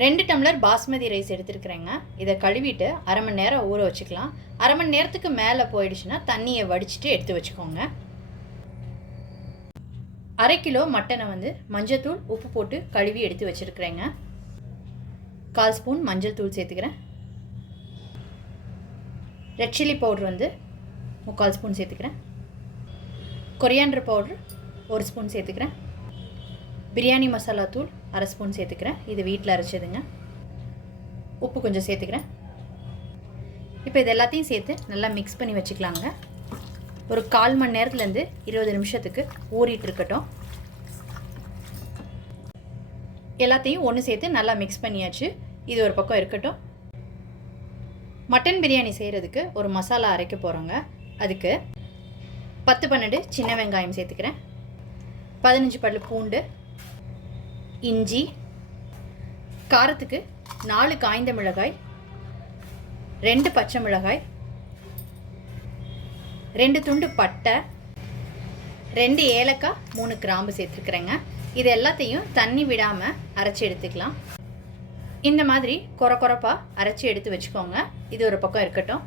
2 tumbler basmati rice எடுத்துருக்குறேங்க. இதை கழுவிட்டு அரை மணி நேரம் ஊற வச்சுக்கலாம். அரை மணி நேரத்துக்கு மேலே போயிடுச்சுன்னா தண்ணியை வடிச்சிட்டு எடுத்து வச்சுக்கோங்க. 1/2 கிலோ மட்டனை வந்து மஞ்சத்தூள் உப்பு போட்டு கழுவி எடுத்து வச்சுருக்குறேங்க. 1/4 ஸ்பூன் மஞ்சள் தூள் சேர்த்துக்கிறேன். ரெட் சில்லி பவுட்ரு வந்து 3/4 ஸ்பூன் சேர்த்துக்கிறேன். கொரியாண்டர் பவுட்ரு 1 ஸ்பூன் சேர்த்துக்கிறேன். பிரியாணி மசாலா தூள் 1/2 ஸ்பூன் சேர்த்துக்கிறேன். இது வீட்டில் அரைச்சதுங்க. உப்பு கொஞ்சம் சேர்த்துக்கிறேன். இப்போ இது எல்லாத்தையும் சேர்த்து நல்லா மிக்ஸ் பண்ணி வச்சுக்கலாங்க. ஒரு 1/4 மணி நேரத்துலேருந்து 20 நிமிஷத்துக்கு ஊறிட்டு இருக்கட்டும். எல்லாத்தையும் ஒன்று சேர்த்து நல்லா மிக்ஸ் பண்ணியாச்சு. இது ஒரு பக்கம் இருக்கட்டும். மட்டன் பிரியாணி செய்கிறதுக்கு ஒரு மசாலா அரைக்க போகிறோங்க. அதுக்கு 10-12 சின்ன வெங்காயம் சேர்த்துக்கிறேன். 15 பல்லு பூண்டு, இஞ்சி, காரத்துக்கு 4 காய்ந்த மிளகாய், 2 பச்சை மிளகாய், 2 துண்டு பட்டை, 2 ஏலக்காய், 3 கிராம்பு சேர்த்துருக்குறேங்க. இது எல்லாத்தையும் தண்ணி விடாமல் அரைச்சி எடுத்துக்கலாம். இந்த மாதிரி கொரப்பாக அரைச்சி எடுத்து வச்சுக்கோங்க. இது ஒரு பக்கம் இருக்கட்டும்.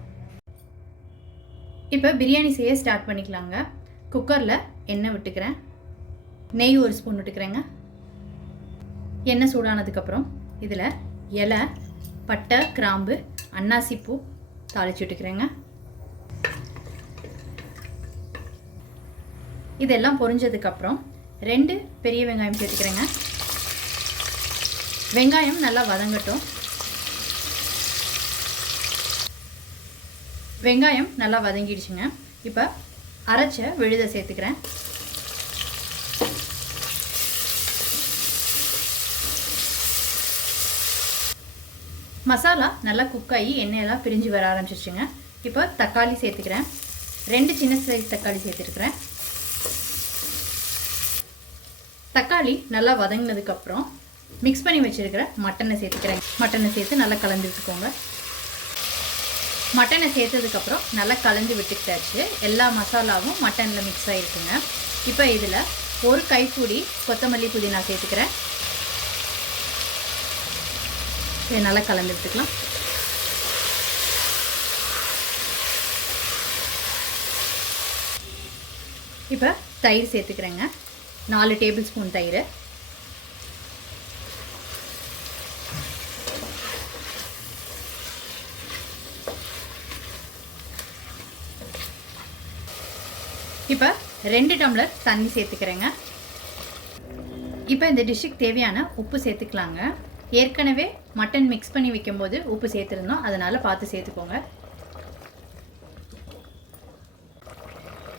இப்போ பிரியாணி செய்ய ஸ்டார்ட் பண்ணிக்கலாங்க. குக்கரில் எண்ணெய் விட்டுக்கிறேன். நெய் 1 ஸ்பூன் விட்டுக்கிறேங்க. எண்ணெய் சூடானதுக்கப்புறம் இதில் இலை, பட்டை, கிராம்பு, அன்னாசிப்பூ தாளிச்சு விட்டுக்கிறேங்க. இதெல்லாம் பொரிஞ்சதுக்கப்புறம் 2 பெரிய வெங்காயம் சேர்த்துக்கிறேங்க. வெங்காயம் நல்லா வதங்கட்டும். வெங்காயம் நல்லா வதங்கிடுச்சுங்க. இப்போ அரைச்ச விழுதை சேர்த்துக்கிறேன். மசாலா நல்லா குக் ஆகி எண்ணெயெல்லாம் பிரிஞ்சு வர ஆரம்பிச்சிருச்சுங்க. இப்போ தக்காளி சேர்த்துக்கிறேன். 2 சின்ன சைஸ் தக்காளி சேர்த்துருக்குறேன். தக்காளி நல்லா வதங்கினதுக்கப்புறம் மிக்ஸ் பண்ணி வச்சுருக்கிற மட்டனை சேர்த்துக்கிறேன். மட்டனை சேர்த்து நல்லா கலந்து விட்டுக்கோங்க. மட்டனை சேர்த்ததுக்கப்புறம் நல்லா கலந்து விட்டுக்கிட்டாச்சு. எல்லா மசாலாவும் மட்டனில் மிக்ஸ் ஆகிருக்குங்க. இப்போ இதில் 1 கைப்பிடி கொத்தமல்லி புதினா சேர்த்துக்கிறேன். இதை நல்லா கலந்து விட்டுக்கலாம். இப்போ தயிர் சேர்த்துக்கிறேங்க. 4 டேபிள் ஸ்பூன் தயிர். இப்போ 2 டம்ளர் தண்ணி சேர்த்துக்கிறேங்க. இப்போ இந்த டிஷ்ஷுக்கு தேவையான உப்பு சேர்த்துக்கலாங்க. ஏற்கனவே மட்டன் மிக்ஸ் பண்ணி வைக்கும்போது உப்பு சேர்த்துருந்தோம், அதனால் பார்த்து சேர்த்துக்கோங்க.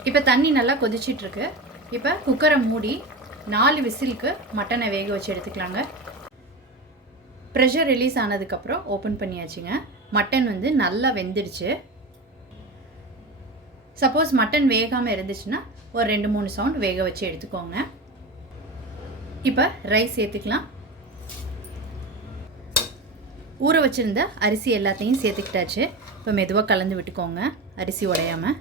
இப்போ தண்ணி நல்லா கொதிச்சிட்ருக்கு. இப்போ குக்கரை மூடி 4 விசிலுக்கு மட்டனை வேக வச்சு எடுத்துக்கலாங்க. ப்ரெஷர் ரிலீஸ் ஆனதுக்கப்புறம் ஓப்பன் பண்ணியாச்சுங்க. மட்டன் வந்து நல்லா வெந்துடுச்சு. சப்போஸ் மட்டன் வேகாமல் இருந்துச்சுன்னா ஒரு 2-3 சவுண்ட் வேக வச்சு எடுத்துக்கோங்க. இப்போ ரைஸ் சேர்த்துக்கலாம். ஊற வச்சுருந்த அரிசி எல்லாத்தையும் சேர்த்துக்கிட்டாச்சு. இப்போ மெதுவாக கலந்து விட்டுக்கோங்க, அரிசி உடையாமல்.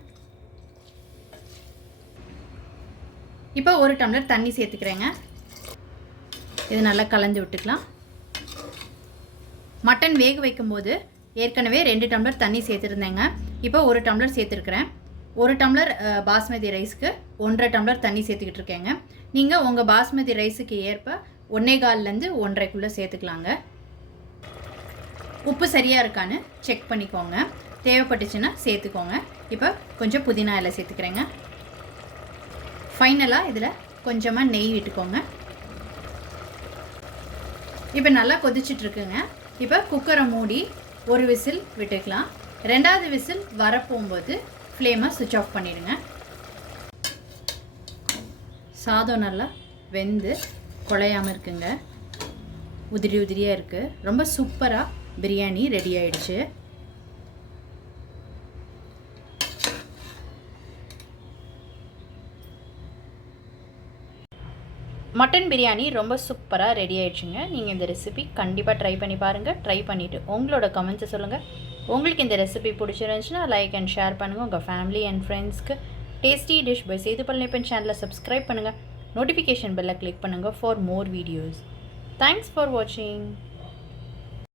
இப்போ 1 டம்ளர் தண்ணி சேர்த்துக்கிறேங்க. இது நல்லா கலந்து விட்டுக்கலாம். மட்டன் வேக வைக்கும்போது ஏற்கனவே 2 டம்ளர் தண்ணி சேர்த்துருந்தேங்க. இப்போ 1 டம்ளர் சேர்த்துருக்குறேன். 1 டம்ளர் பாஸ்மதி ரைஸ்க்கு 1.5 டம்ளர் தண்ணி சேர்த்துக்கிட்டு இருக்கேங்க. நீங்கள் உங்கள் பாஸ்மதி ரைஸுக்கு ஏற்ப 1.25லேருந்து 1.5க்குள்ளே சேர்த்துக்கலாங்க. உப்பு சரியாக இருக்கான்னு செக் பண்ணிக்கோங்க. தேவைப்பட்டுச்சுன்னா சேர்த்துக்கோங்க. இப்போ கொஞ்சம் புதினா இலை சேர்த்துக்கிறேங்க. ஃபைனலாக இதில் கொஞ்சமாக நெய் விட்டுக்கோங்க. இப்போ நல்லா கொதிச்சிட்ருக்குங்க. இப்போ குக்கரை மூடி 1 விசில் விட்டுக்கலாம். 2வது விசில் வரப்போகும்போது ஃப்ளேமை சுவிட்ச் ஆஃப் பண்ணிடுங்க. சாதம் நல்லா வெந்து குழையாமல் இருக்குங்க. உதிரியாக இருக்குது. ரொம்ப சூப்பராக பிரியாணி ரெடி ஆயிடுச்சு. மட்டன் பிரியாணி ரொம்ப சூப்பராக ரெடி ஆயிடுச்சுங்க. நீங்கள் இந்த ரெசிபி கண்டிப்பாக ட்ரை பண்ணி பாருங்கள். ட்ரை பண்ணிவிட்டு உங்களோட கமெண்ட்ஸை சொல்லுங்கள். உங்களுக்கு இந்த ரெசிபி பிடிச்சிருந்துச்சுன்னா லைக் அண்ட் ஷேர் பண்ணுங்கள். உங்கள் ஃபேமிலி அண்ட் ஃப்ரெண்ட்ஸ்க்கு tasty dish by Sethu Palaniappan சேனலை சப்ஸ்கிரைப் பண்ணுங்கள். நோட்டிஃபிகேஷன் பெல்லை கிளிக் பண்ணுங்கள் for more videos. Thanks for வாட்சிங்.